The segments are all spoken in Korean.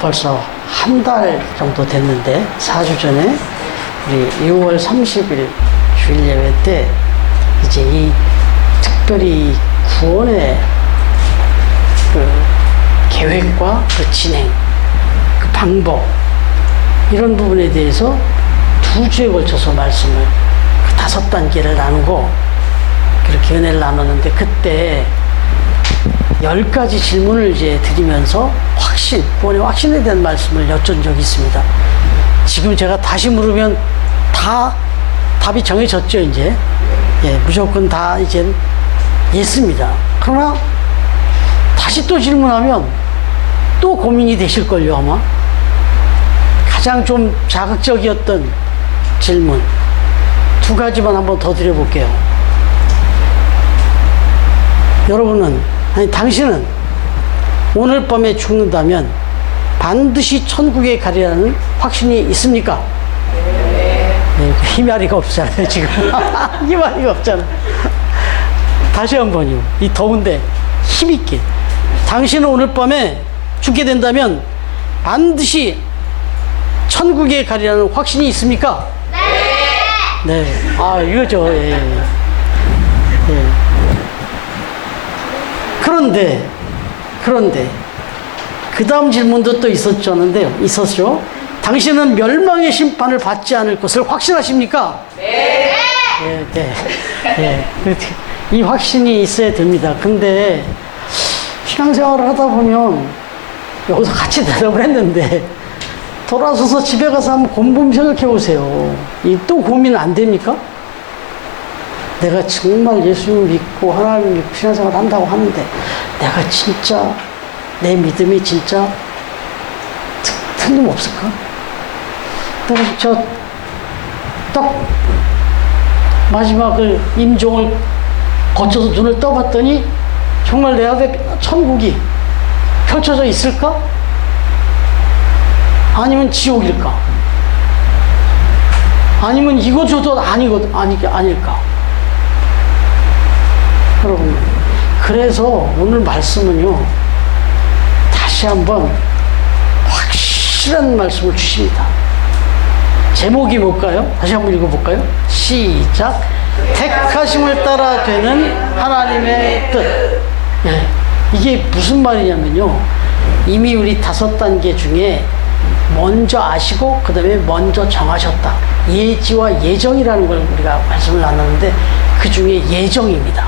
벌써 한 달 정도 됐는데 4주 전에 우리 6월 30일 주일 예배 때 이제 이 특별히 구원의 그 계획과 그 진행, 그 방법 이런 부분에 대해서 2주에 걸쳐서 말씀을 그 5단계를 나누고 그렇게 은혜를 나눴는데 그때 10가지 질문을 이제 드리면서 구원의 확신에 대한 말씀을 여쭌 적이 있습니다. 지금 제가 다시 물으면 다 답이 정해졌죠, 이제. 예, 무조건 다 이젠 예습니다. 그러나 다시 또 질문하면 또 고민이 되실걸요, 아마. 가장 좀 자극적이었던 질문 2가지만 한번 더 드려볼게요. 당신은 오늘 밤에 죽는다면 반드시 천국에 가리라는 확신이 있습니까? 네. 희마리가 없잖아요, 지금. 희마리가 없잖아. 다시 한 번요. 이 더운데 힘있게. 당신은 오늘 밤에 죽게 된다면 반드시 천국에 가리라는 확신이 있습니까? 네. 네. 이거죠. 예. 예. 그런데 그 다음 질문도 또 있었죠. 당신은 멸망의 심판을 받지 않을 것을 확신하십니까? 네. 네. 네. 이 확신이 있어야 됩니다. 근데 신앙생활을 하다 보면 여기서 같이 대답을 했는데 돌아서서 집에 가서 한번 곰곰이 생각해 보세요. 이 또 고민 안 됩니까? 내가 정말 예수님 믿고 하나님 믿고 신앙생활 한다고 하는데 내가 진짜 내 믿음이 진짜 틀림없을까? 내가 진짜 딱 마지막을 임종을 거쳐서 눈을 떠봤더니 정말 내 앞에 천국이 펼쳐져 있을까? 아니면 지옥일까? 아니면 이거저거 아닐까? 여러분, 그래서 오늘 말씀은요, 다시 한번 확실한 말씀을 주십니다. 제목이 뭘까요? 다시 한번 읽어볼까요? 시작. 택하심을 따라 되는 하나님의 뜻. 네. 이게 무슨 말이냐면요, 이미 우리 5단계 중에 먼저 아시고 그 다음에 먼저 정하셨다. 예지와 예정이라는 걸 우리가 말씀을 나눴는데 그 중에 예정입니다.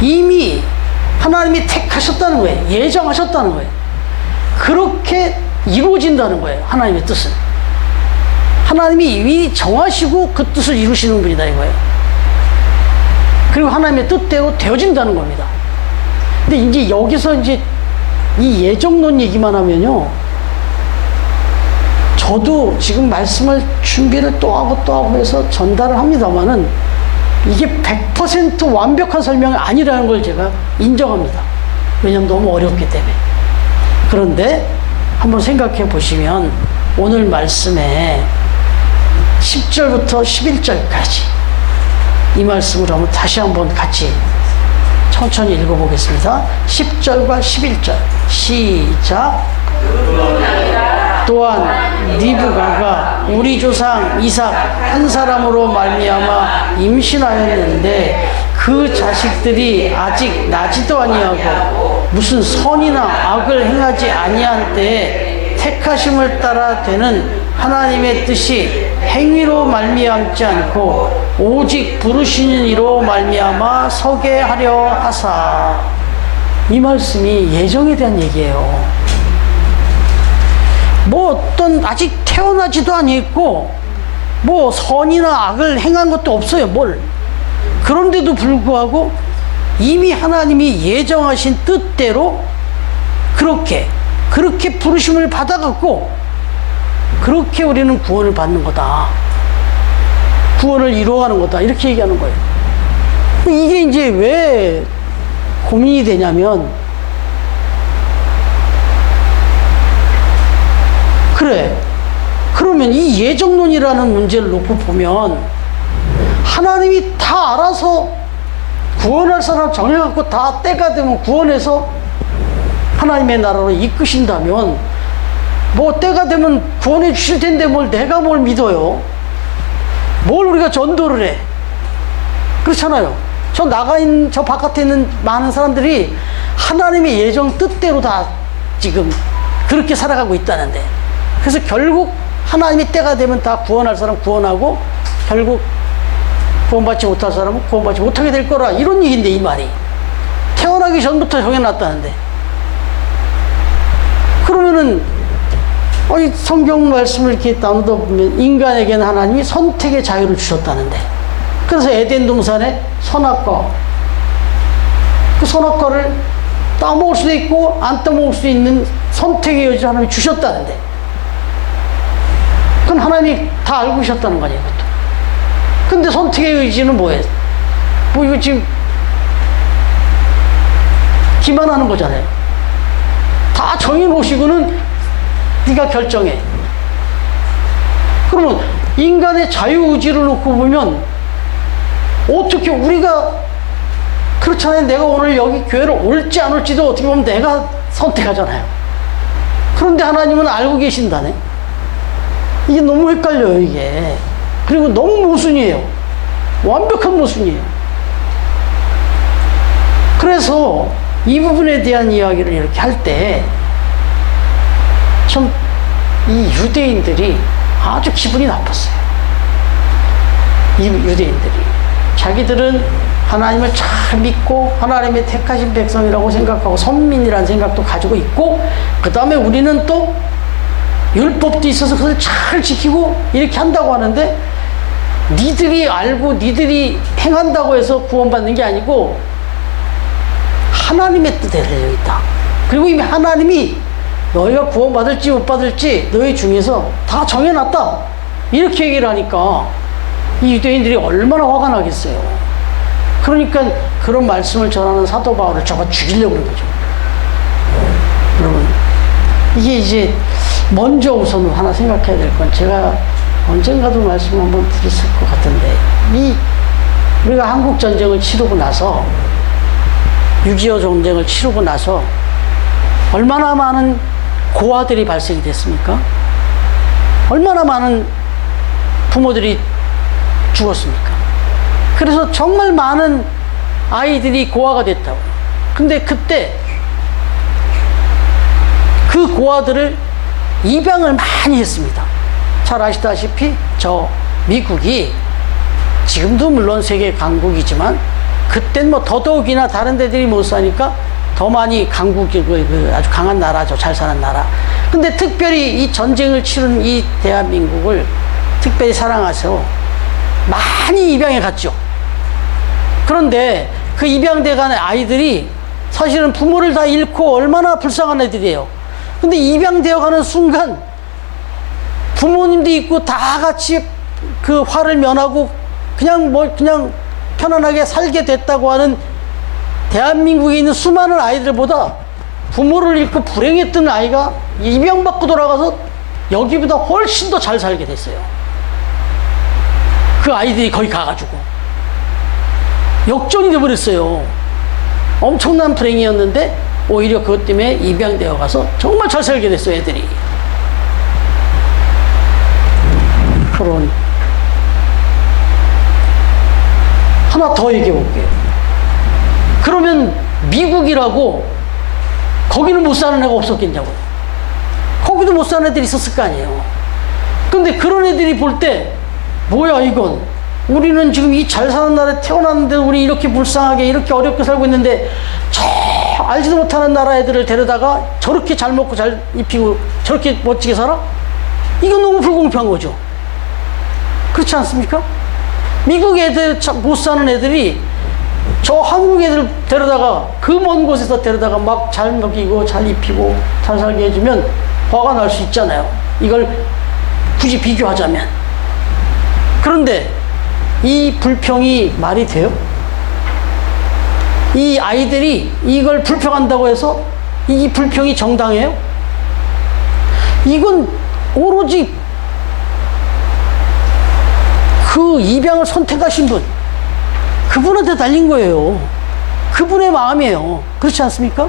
이미 하나님이 택하셨다는 거예요. 예정하셨다는 거예요. 그렇게 이루어진다는 거예요. 하나님의 뜻은. 하나님이 이미 정하시고 그 뜻을 이루시는 분이다 이거예요. 그리고 하나님의 뜻대로 되어진다는 겁니다. 근데 이제 여기서 이제 이 예정론 얘기만 하면요, 저도 지금 말씀을 준비를 또 하고 해서 전달을 합니다만은 이게 100% 완벽한 설명이 아니라는 걸 제가 인정합니다. 왜냐하면 너무 어렵기 때문에. 그런데 한번 생각해 보시면 오늘 말씀에 10절부터 11절까지 이 말씀을 한번 다시 한번 같이 천천히 읽어보겠습니다. 10절과 11절 시작. 또한 리브가가 우리 조상 이삭 한 사람으로 말미암아 임신하였는데 그 자식들이 아직 나지도 아니하고 무슨 선이나 악을 행하지 아니한 때에 택하심을 따라 되는 하나님의 뜻이 행위로 말미암지 않고 오직 부르시는 이로 말미암아 서게 하려 하사. 이 말씀이 예정에 대한 얘기예요. 뭐 어떤 아직 태어나지도 아니했고 뭐 선이나 악을 행한 것도 없어요. 그런데도 불구하고 이미 하나님이 예정하신 뜻대로 그렇게 부르심을 받아갖고 그렇게 우리는 구원을 받는 거다. 구원을 이루어가는 거다. 이렇게 얘기하는 거예요. 이게 이제 왜 고민이 되냐면, 그러면 이 예정론이라는 문제를 놓고 보면 하나님이 다 알아서 구원할 사람 정해갖고 다 때가 되면 구원해서 하나님의 나라로 이끄신다면 뭐 때가 되면 구원해 주실 텐데 내가 뭘 믿어요? 뭘 우리가 전도를 해? 그렇잖아요. 저 바깥에 있는 많은 사람들이 하나님의 예정 뜻대로 다 지금 그렇게 살아가고 있다는데, 그래서 결국 하나님의 때가 되면 다 구원할 사람 구원하고 결국 구원받지 못할 사람은 구원받지 못하게 될 거라, 이런 얘기인데, 이 말이 태어나기 전부터 정해놨다는데. 그러면은 성경 말씀을 이렇게 나누다 보면 인간에게는 하나님이 선택의 자유를 주셨다는데, 그래서 에덴 동산에 선악과, 그 선악과를 따먹을 수도 있고 안 따먹을 수도 있는 선택의 여지를 하나님이 주셨다는데, 그건 하나님이 다 알고 계셨다는 거 아니에요, 그것도. 근데 선택의 의지는 뭐예요? 이거 지금 기만하는 거잖아요. 다 정해놓으시고는 네가 결정해. 그러면 인간의 자유의지를 놓고 보면 어떻게 우리가, 그렇잖아요. 내가 오늘 여기 교회를 올지 안 올지도 어떻게 보면 내가 선택하잖아요. 그런데 하나님은 알고 계신다네. 이게 너무 헷갈려요, 이게. 그리고 너무 모순이에요. 완벽한 모순이에요. 그래서 이 부분에 대한 이야기를 이렇게 할 때 참 이 유대인들이 아주 기분이 나빴어요. 이 유대인들이 자기들은 하나님을 잘 믿고 하나님의 택하신 백성이라고 생각하고 선민이라는 생각도 가지고 있고, 그 다음에 우리는 또 율법도 있어서 그걸 잘 지키고 이렇게 한다고 하는데, 니들이 알고 니들이 행한다고 해서 구원받는 게 아니고 하나님의 뜻에 달려 있다. 그리고 이미 하나님이 너희가 구원받을지 못 받을지 너희 중에서 다 정해놨다, 이렇게 얘기를 하니까 이 유대인들이 얼마나 화가 나겠어요. 그러니까 그런 말씀을 전하는 사도 바울을 잡아 죽이려고 그런 거죠. 여러분, 이게 이제 먼저 우선 하나 생각해야 될 건, 제가 언젠가도 말씀 한번 드렸을 것 같은데, 우리가 한국 전쟁을 치르고 나서, 6.25 전쟁을 치르고 나서 얼마나 많은 고아들이 발생이 됐습니까? 얼마나 많은 부모들이 죽었습니까? 그래서 정말 많은 아이들이 고아가 됐다고. 근데 그때 그 고아들을 입양을 많이 했습니다. 잘 아시다시피 저 미국이, 지금도 물론 세계 강국이지만 그땐 뭐 더더욱이나 다른 데들이 못 사니까 더 많이 강국이, 아주 강한 나라죠. 잘 사는 나라. 근데 특별히 이 전쟁을 치른 이 대한민국을 특별히 사랑해서 많이 입양해 갔죠. 그런데 그 입양돼 간 아이들이 사실은 부모를 다 잃고 얼마나 불쌍한 애들이에요. 근데 입양되어 가는 순간 부모님도 있고 다 같이 그 화를 면하고 그냥 편안하게 살게 됐다고 하는 대한민국에 있는 수많은 아이들보다 부모를 잃고 불행했던 아이가 입양받고 돌아가서 여기보다 훨씬 더 잘 살게 됐어요. 그 아이들이 거기 가가지고 역전이 돼버렸어요. 엄청난 불행이었는데 오히려 그것 때문에 입양되어 가서 정말 잘 살게 됐어요, 애들이. 그런 하나 더 얘기해 볼게요. 그러면 미국이라고 거기는 못 사는 애가 없었겠냐고요. 거기도 못 사는 애들이 있었을 거 아니에요. 근데 그런 애들이 볼 때 뭐야 이건, 우리는 지금 이 잘 사는 나라에 태어났는데 우리 이렇게 불쌍하게 이렇게 어렵게 살고 있는데 저 알지도 못하는 나라 애들을 데려다가 저렇게 잘 먹고 잘 입히고 저렇게 멋지게 살아? 이건 너무 불공평한 거죠. 그렇지 않습니까? 미국 애들 못 사는 애들이 저 한국 애들 데려다가 그 먼 곳에서 데려다가 막 잘 먹이고 잘 입히고 잘 살게 해주면 화가 날 수 있잖아요. 이걸 굳이 비교하자면. 그런데 이 불평이 말이 돼요? 이 아이들이 이걸 불평한다고 해서 이 불평이 정당해요? 이건 오로지 그 입양을 선택하신 분, 그분한테 달린 거예요. 그분의 마음이에요. 그렇지 않습니까?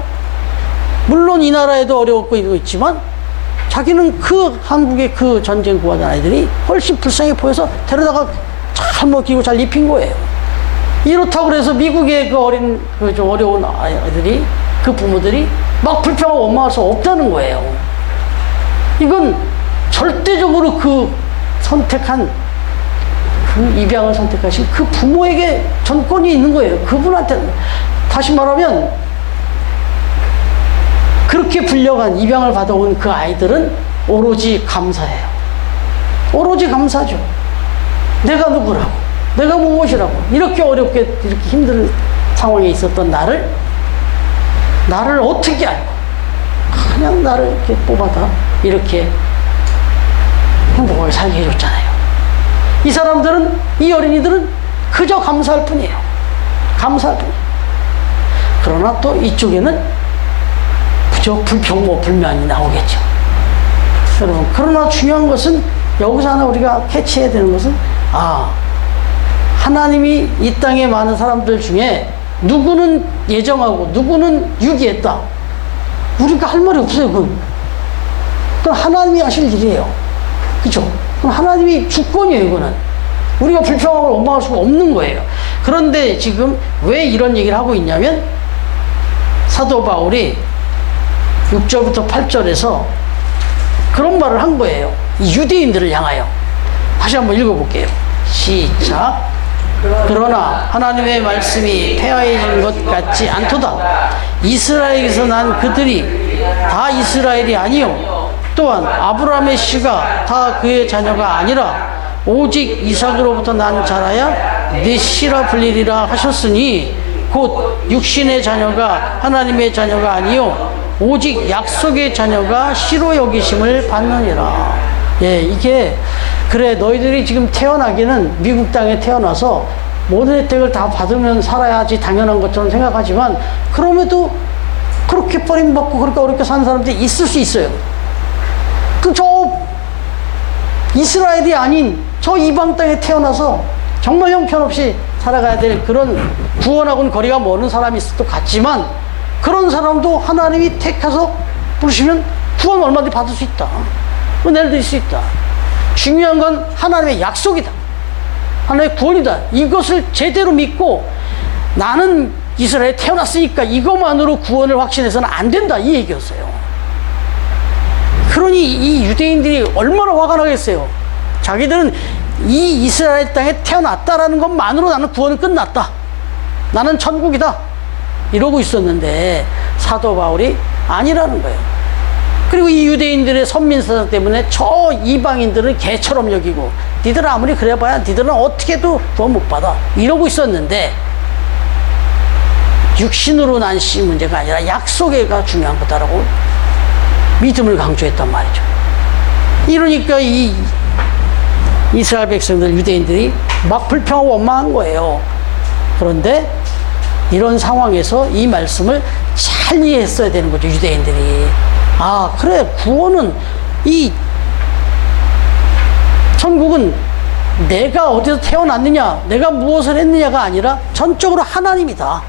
물론 이 나라에도 어려웠고 이러고 있지만 자기는 그 한국의 그 전쟁 구하던 아이들이 훨씬 불쌍해 보여서 데려다가 잘 먹이고 잘 입힌 거예요. 이렇다고 그래서 미국의 그 어린, 그 좀 어려운 아이들이, 그 부모들이 막 불평하고 원망할 수 없다는 거예요. 이건 절대적으로 그 선택한, 그 입양을 선택하신 그 부모에게 전권이 있는 거예요. 그분한테는. 다시 말하면, 그렇게 불려간, 입양을 받아온 그 아이들은 오로지 감사해요. 오로지 감사죠. 내가 누구라고, 내가 무엇이라고, 이렇게 어렵게, 이렇게 힘든 상황에 있었던 나를 어떻게 알고, 그냥 나를 이렇게 뽑아다, 이렇게 행복하게 살게 해줬잖아요. 이 사람들은, 이 어린이들은 그저 감사할 뿐이에요. 감사할 뿐이에요. 그러나 또 이쪽에는 그저 불평, 불만이 나오겠죠. 여러분, 그러나 중요한 것은, 여기서 하나 우리가 캐치해야 되는 것은, 하나님이 이 땅에 많은 사람들 중에 누구는 예정하고 누구는 유기했다. 우리가 할 말이 없어요, 그건. 그건 하나님이 하실 일이에요. 그죠? 그건 하나님이 주권이에요, 이거는. 우리가 불평하고 원망할 수가 없는 거예요. 그런데 지금 왜 이런 얘기를 하고 있냐면, 사도 바울이 6절부터 8절에서 그런 말을 한 거예요. 이 유대인들을 향하여. 다시 한번 읽어볼게요. 시작. 그러나 하나님의 말씀이 폐하해진 것 같지 않도다. 이스라엘에서 난 그들이 다 이스라엘이 아니요 또한 아브라함의 씨가 다 그의 자녀가 아니라 오직 이삭으로부터 난 자라야 내 씨라 불리리라 하셨으니 곧 육신의 자녀가 하나님의 자녀가 아니요 오직 약속의 자녀가 씨로 여기심을 받느니라. 예, 이게 그래, 너희들이 지금 태어나기는 미국 땅에 태어나서 모든 혜택을 다 받으면 살아야지 당연한 것처럼 생각하지만, 그럼에도 그렇게 버림받고 그렇게 어렵게 사는 사람들이 있을 수 있어요. 저 이스라엘이 아닌 저 이방 땅에 태어나서 정말 형편없이 살아가야 될 그런 구원하고는 거리가 먼 사람이 있을 것 같지만, 그런 사람도 하나님이 택해서 부르시면 구원 얼마든지 받을 수 있다. 은혜를 드릴 수 있다. 중요한 건 하나님의 약속이다. 하나님의 구원이다. 이것을 제대로 믿고, 나는 이스라엘에 태어났으니까 이것만으로 구원을 확신해서는 안 된다, 이 얘기였어요. 그러니 이 유대인들이 얼마나 화가 나겠어요. 자기들은 이 이스라엘 땅에 태어났다라는 것만으로 나는 구원은 끝났다, 나는 천국이다, 이러고 있었는데 사도 바울이 아니라는 거예요. 그리고 이 유대인들의 선민사상 때문에 저 이방인들은 개처럼 여기고, 니들은 아무리 그래봐야 니들은 어떻게 해도 구원 못 받아, 이러고 있었는데, 육신으로 난 씨 문제가 아니라 약속에가 중요한 거다라고 믿음을 강조했단 말이죠. 이러니까 이 이스라엘 백성들, 유대인들이 막 불평하고 원망한 거예요. 그런데 이런 상황에서 이 말씀을 잘 이해했어야 되는 거죠, 유대인들이. 그래, 구원은, 이 천국은 내가 어디서 태어났느냐, 내가 무엇을 했느냐가 아니라 전적으로 하나님이다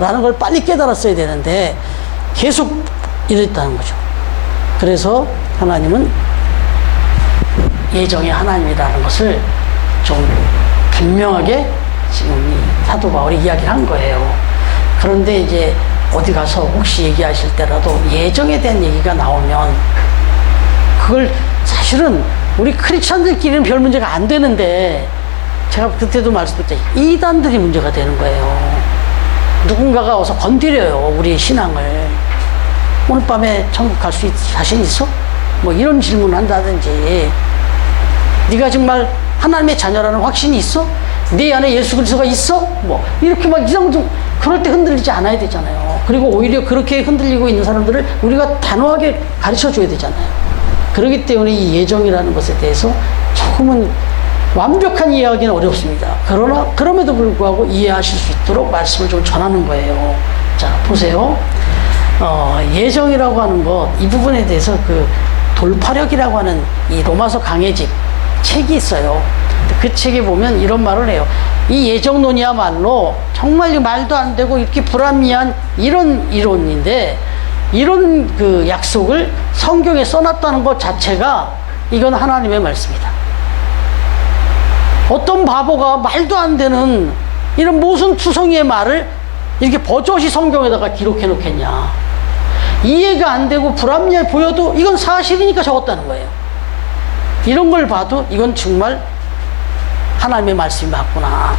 라는 걸 빨리 깨달았어야 되는데 계속 이랬다는 거죠. 그래서 하나님은 예정의 하나님이라는 것을 좀 분명하게 지금 이 사도 바울이 이야기를 한 거예요. 그런데 이제 어디 가서 혹시 얘기하실 때라도 예정에 대한 얘기가 나오면, 그걸 사실은 우리 크리스찬들끼리는 별 문제가 안 되는데, 제가 그때도 말씀드렸죠, 이단들이 문제가 되는 거예요. 누군가가 와서 건드려요, 우리 신앙을. 오늘 밤에 천국 갈 수 자신 있어? 뭐 이런 질문을 한다든지, 네가 정말 하나님의 자녀라는 확신이 있어? 네 안에 예수 그리스도가 있어? 뭐 이렇게 막 이상도, 그럴 때 흔들리지 않아야 되잖아요. 그리고 오히려 그렇게 흔들리고 있는 사람들을 우리가 단호하게 가르쳐 줘야 되잖아요. 그렇기 때문에 이 예정이라는 것에 대해서 조금은 완벽한 이해하기는 어렵습니다. 그러나 그럼에도 불구하고 이해하실 수 있도록 말씀을 좀 전하는 거예요. 자, 보세요. 예정이라고 하는 것, 이 부분에 대해서 그 돌파력이라고 하는 이 로마서 강해집 책이 있어요. 그 책에 보면 이런 말을 해요. 이 예정론이야말로 정말 말도 안 되고 이렇게 불합리한 이런 이론인데, 이런 그 약속을 성경에 써놨다는 것 자체가 이건 하나님의 말씀이다. 어떤 바보가 말도 안 되는 이런 모순투성이의 말을 이렇게 버젓이 성경에다가 기록해 놓겠냐. 이해가 안 되고 불합리해 보여도 이건 사실이니까 적었다는 거예요. 이런 걸 봐도 이건 정말 하나님의 말씀이 맞구나.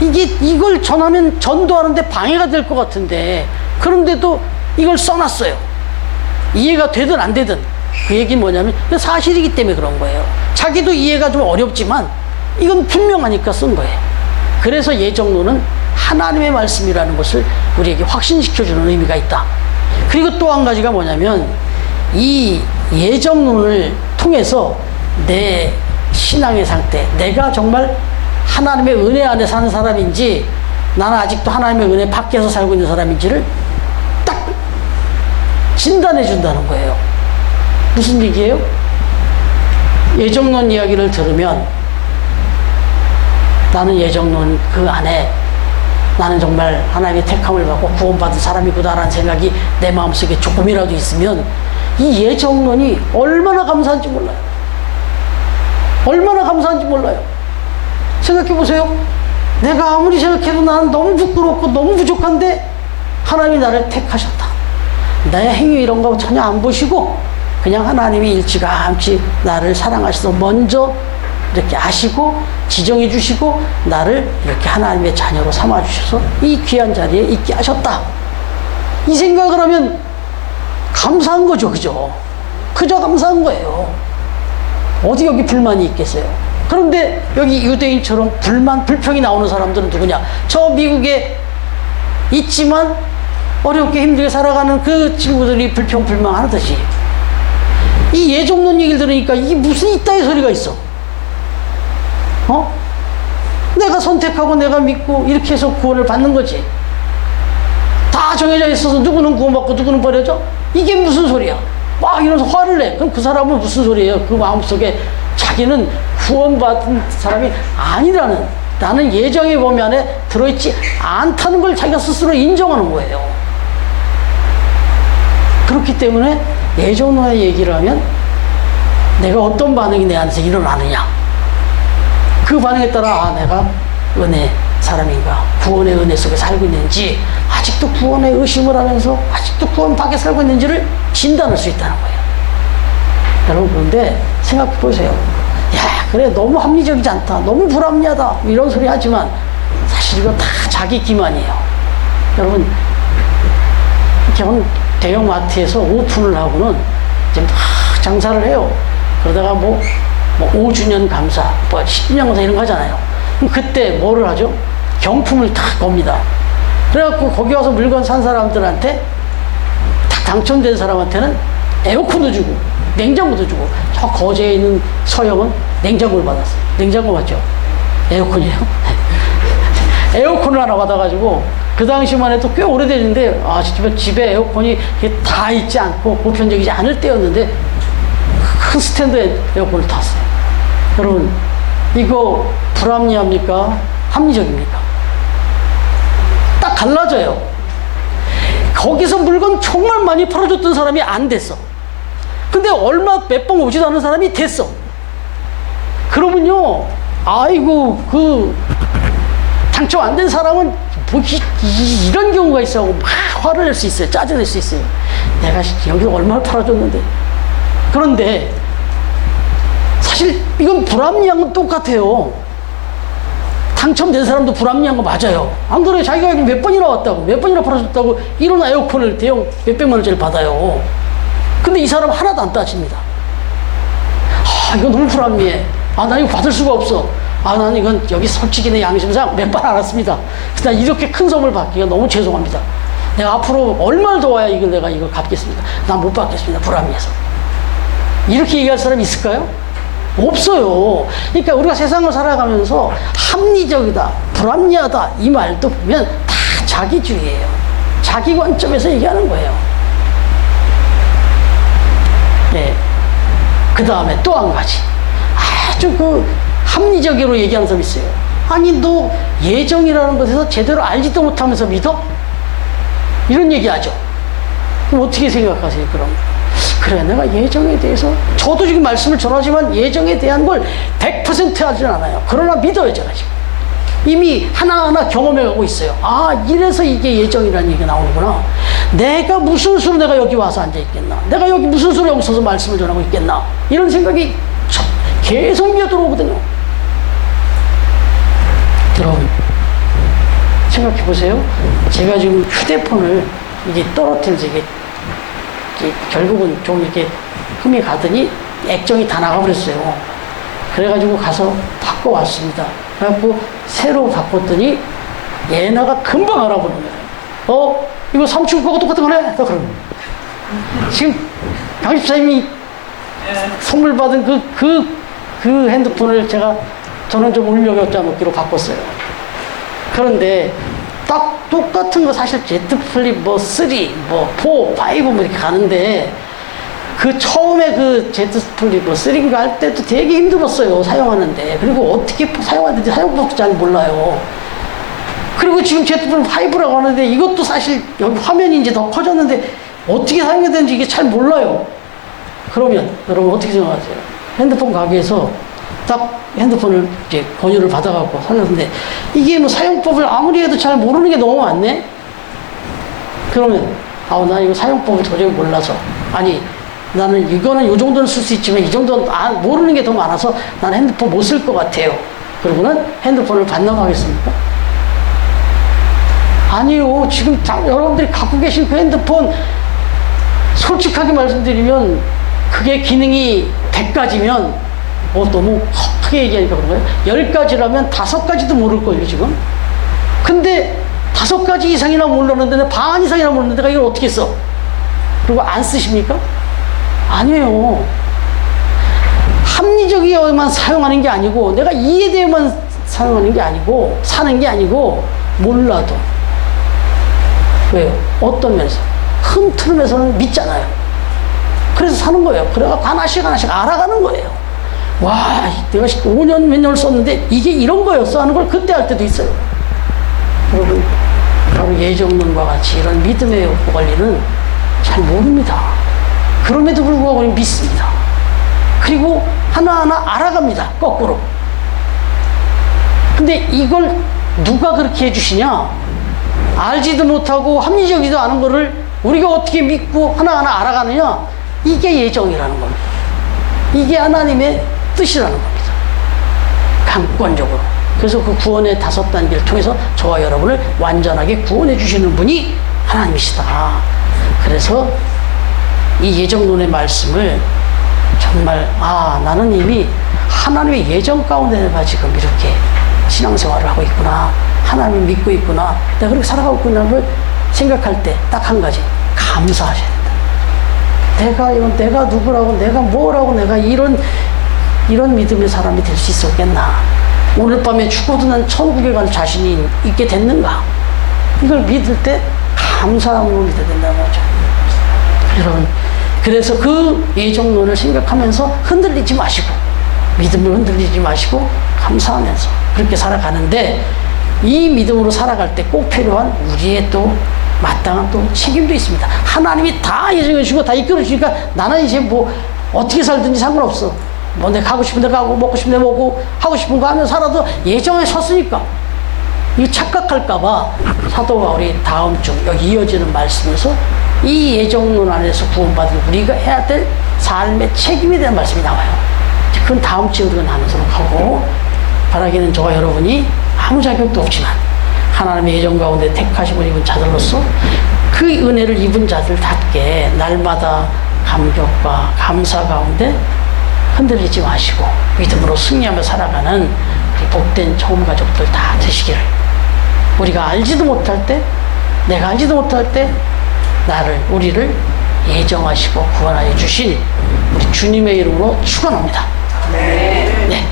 이걸 전하면 전도하는데 방해가 될 것 같은데, 그런데도 이걸 써놨어요. 이해가 되든 안 되든. 그 얘기는 뭐냐면 사실이기 때문에 그런 거예요. 자기도 이해가 좀 어렵지만 이건 분명하니까 쓴 거예요. 그래서 예정론은 하나님의 말씀이라는 것을 우리에게 확신시켜주는 의미가 있다. 그리고 또 한 가지가 뭐냐면 이 예정론을 통해서 내 신앙의 상태, 내가 정말 하나님의 은혜 안에 사는 사람인지 나는 아직도 하나님의 은혜 밖에서 살고 있는 사람인지를 딱 진단해 준다는 거예요. 무슨 얘기예요? 예정론 이야기를 들으면 나는 예정론 그 안에 나는 정말 하나님의 택함을 받고 구원받은 사람이구나라는 생각이 내 마음속에 조금이라도 있으면 이 예정론이 얼마나 감사한지 몰라요. 얼마나 감사한지 몰라요. 생각해 보세요. 내가 아무리 생각해도 나는 너무 부끄럽고 너무 부족한데 하나님이 나를 택하셨다. 내 행위 이런 거 전혀 안 보시고 그냥 하나님이 일찌감치 나를 사랑하셔서 먼저 이렇게 아시고 지정해 주시고 나를 이렇게 하나님의 자녀로 삼아 주셔서 이 귀한 자리에 있게 하셨다. 이 생각을 하면 감사한 거죠. 그죠? 그저 감사한 거예요. 어디 여기 불만이 있겠어요? 그런데 여기 유대인처럼 불만, 불평이 나오는 사람들은 누구냐? 저 미국에 있지만 어렵게 힘들게 살아가는 그 친구들이 불평, 불만하듯이 이 예정론 얘기를 들으니까 이게 무슨 이따의 소리가 있어? 내가 선택하고 내가 믿고 이렇게 해서 구원을 받는 거지. 다 정해져 있어서 누구는 구원받고 누구는 버려져? 이게 무슨 소리야? 막 이러면서 화를 내. 그럼 그 사람은 무슨 소리예요? 그 마음속에 자기는 구원받은 사람이 아니라는, 나는 예정의 범위 안에 들어있지 않다는 걸 자기가 스스로 인정하는 거예요. 그렇기 때문에 예정론의 얘기를 하면 내가 어떤 반응이 내 안에서 일어나느냐, 그 반응에 따라 내가 은혜 사람인가, 구원의 은혜 속에 살고 있는지, 아직도 구원의 의심을 하면서 아직도 구원 밖에 살고 있는지를 진단할 수 있다는 거예요. 여러분, 그런데 생각해 보세요. 야, 그래, 너무 합리적이지 않다, 너무 불합리하다, 이런 소리 하지만 사실 이거 다 자기 기만이에요. 여러분, 대형 마트에서 오픈을 하고는 이제 막 장사를 해요. 그러다가 뭐 5주년 감사, 10주년 감사 이런 거 하잖아요. 그럼 그때 뭐를 하죠? 경품을 탁 겁니다. 그래갖고 거기 와서 물건 산 사람들한테, 딱 당첨된 사람한테는 에어컨도 주고 냉장고도 주고, 저 거제에 있는 서영은 냉장고를 받았어요. 냉장고 맞죠? 에어컨이에요. 에어컨을 하나 받아가지고, 그 당시만 해도 꽤 오래됐는데, 집에 에어컨이 다 있지 않고 보편적이지 않을 때였는데 큰 스탠드 에어컨을 탔어요. 여러분, 이거 불합리합니까? 합리적입니까? 딱 갈라져요. 거기서 물건 정말 많이 팔아줬던 사람이 안 됐어. 근데 얼마 몇 번 오지도 않은 사람이 됐어. 그러면요, 아이고, 그 당첨 안 된 사람은 뭐 이런 경우가 있어 하고 막 화를 낼 수 있어요. 짜증낼 수 있어요. 내가 여기서 얼마나 팔아줬는데. 그런데 사실 이건 불합리한 건 똑같아요. 당첨된 사람도 불합리한 거 맞아요. 안 그래요? 자기가 여기 몇 번이나 왔다고, 몇 번이나 팔아줬다고 이런 에어컨을 대형 몇백만 원짜리 받아요. 근데 이 사람 하나도 안 따집니다. 이거 너무 불합리해. 나 이거 받을 수가 없어. 나는 이건 여기 솔직히 내 양심상 몇 번 알았습니다. 나 이렇게 큰 선물 받기가 너무 죄송합니다. 내가 앞으로 얼마를 더 와야 내가 이걸 갚겠습니다. 난 못 받겠습니다. 불합리해서. 이렇게 얘기할 사람이 있을까요? 없어요. 그러니까 우리가 세상을 살아가면서 합리적이다, 불합리하다 이 말도 보면 다 자기주의예요. 자기 관점에서 얘기하는 거예요. 네. 그 다음에 또 한 가지, 아주 합리적으로 얘기하는 사람이 있어요. 아니, 너 예정이라는 것에서 제대로 알지도 못하면서 믿어? 이런 얘기 하죠. 그럼 어떻게 생각하세요, 그럼? 그래, 내가 예정에 대해서, 저도 지금 말씀을 전하지만 예정에 대한 걸 100% 하진 않아요. 그러나 믿어요, 제가 지금. 이미 하나하나 경험해가고 있어요. 아, 이래서 이게 예정이라는 얘기가 나오는구나. 내가 무슨 수로 내가 여기 와서 앉아있겠나? 내가 여기 무슨 수로 여기 서서 말씀을 전하고 있겠나? 이런 생각이 계속 들어오거든요. 여러분, 생각해보세요. 제가 지금 휴대폰을 이게 떨어뜨려서 이게 결국은 좀 이렇게 흠이 가더니 액정이 다 나가버렸어요. 그래가지고 가서 바꿔왔습니다. 그래갖고 새로 바꿨더니 얘네가 금방 알아보는 거예요. 이거 삼촌 거하고 똑같은 거네? 그러면. 지금 강 집사님이 선물 받은 그 핸드폰을 저는 좀 울며겨자 놓기로 바꿨어요. 그런데 딱 똑같은 거 사실 Z 플립 3, 4, 5 이렇게 가는데 그 처음에 그 Z 플립 3인가 할 때도 되게 힘들었어요, 사용하는데. 그리고 어떻게 사용하는지 사용법도 잘 몰라요. 그리고 지금 Z 플립 5라고 하는데 이것도 사실 여기 화면이 이제 더 커졌는데 어떻게 사용해야 되는지 이게 잘 몰라요. 그러면 여러분 어떻게 생각하세요? 핸드폰 가게에서 딱 핸드폰을 이제 권유를 받아갖고 살렸는데 이게 뭐 사용법을 아무리 해도 잘 모르는 게 너무 많네? 그러면 나 이거 사용법을 도저히 몰라서, 아니 나는 이거는 이 정도는 쓸 수 있지만 이 정도는 모르는 게 더 많아서 나는 핸드폰 못 쓸 것 같아요. 그러고는 핸드폰을 반납하겠습니까? 아니요. 지금 여러분들이 갖고 계신 그 핸드폰 솔직하게 말씀드리면 그게 기능이 100가지면 너무 크게 얘기하니까 그런 거예요. 10가지라면 5가지도 모를걸요, 지금. 근데 5가지 이상이나 모르는데, 반 이상이나 모르는데 내가 이걸 어떻게 써? 그리고 안 쓰십니까? 아니에요. 합리적이어야만 사용하는 게 아니고, 내가 이해되어야만 사용하는 게 아니고, 사는 게 아니고, 몰라도. 왜요? 어떤 면에서? 큰 틀에서는 믿잖아요. 그래서 사는 거예요. 그래가 하나씩 알아가는 거예요. 와, 내가 5년 몇 년을 썼는데 이게 이런 거였어 하는 걸 그때 할 때도 있어요. 여러분, 바로 예정론과 같이 이런 믿음의 권리는 잘 모릅니다. 그럼에도 불구하고 믿습니다. 그리고 하나하나 알아갑니다. 거꾸로. 근데 이걸 누가 그렇게 해주시냐? 알지도 못하고 합리적이지도 않은 거를 우리가 어떻게 믿고 하나하나 알아가느냐? 이게 예정이라는 겁니다. 이게 하나님의 뜻이라는 겁니다. 강권적으로. 그래서 그 구원의 5단계를 통해서 저와 여러분을 완전하게 구원해 주시는 분이 하나님이시다. 그래서 이 예정론의 말씀을 정말 나는 이미 하나님의 예정 가운데 내가 지금 이렇게 신앙생활을 하고 있구나, 하나님을 믿고 있구나, 내가 그렇게 살아가고 있구나를 걸 생각할 때 딱 한 가지, 감사하셔야 된다. 내가 누구라고, 내가 뭐라고, 내가 이런 믿음의 사람이 될 수 있었겠나? 오늘 밤에 죽어도 난 천국에 갈 자신이 있게 됐는가? 이걸 믿을 때 감사함으로 믿어야 된다는 거죠. 여러분, 그래서 그 예정론을 생각하면서 흔들리지 마시고, 믿음을 흔들리지 마시고 감사하면서 그렇게 살아가는데, 이 믿음으로 살아갈 때 꼭 필요한 우리의 또 마땅한 또 책임도 있습니다. 하나님이 다 예정해 주시고 다 이끌어 주니까 나는 이제 뭐 어떻게 살든지 상관없어. 뭐 내가 가고 싶은 데 가고 먹고 싶은 데 먹고 하고 싶은 거 하면 살아도 예정에 섰으니까. 이거 착각할까봐 사도 바울이 다음 주 여기 이어지는 말씀에서 이 예정론 안에서 구원받은 우리가 해야 될 삶의 책임에 대한 말씀이 나와요. 그건 다음 주에 우리가 나눠서 하고, 바라기는 저와 여러분이 아무 자격도 없지만 하나님의 예정 가운데 택하심을 입은 자들로서 그 은혜를 입은 자들답게 날마다 감격과 감사 가운데 흔들리지 마시고 믿음으로 승리하며 살아가는 복된 처음 가족들 다 되시기를, 우리가 알지도 못할 때, 내가 알지도 못할 때 우리를 예정하시고 구원하여 주신 우리 주님의 이름으로 축원합니다. 네.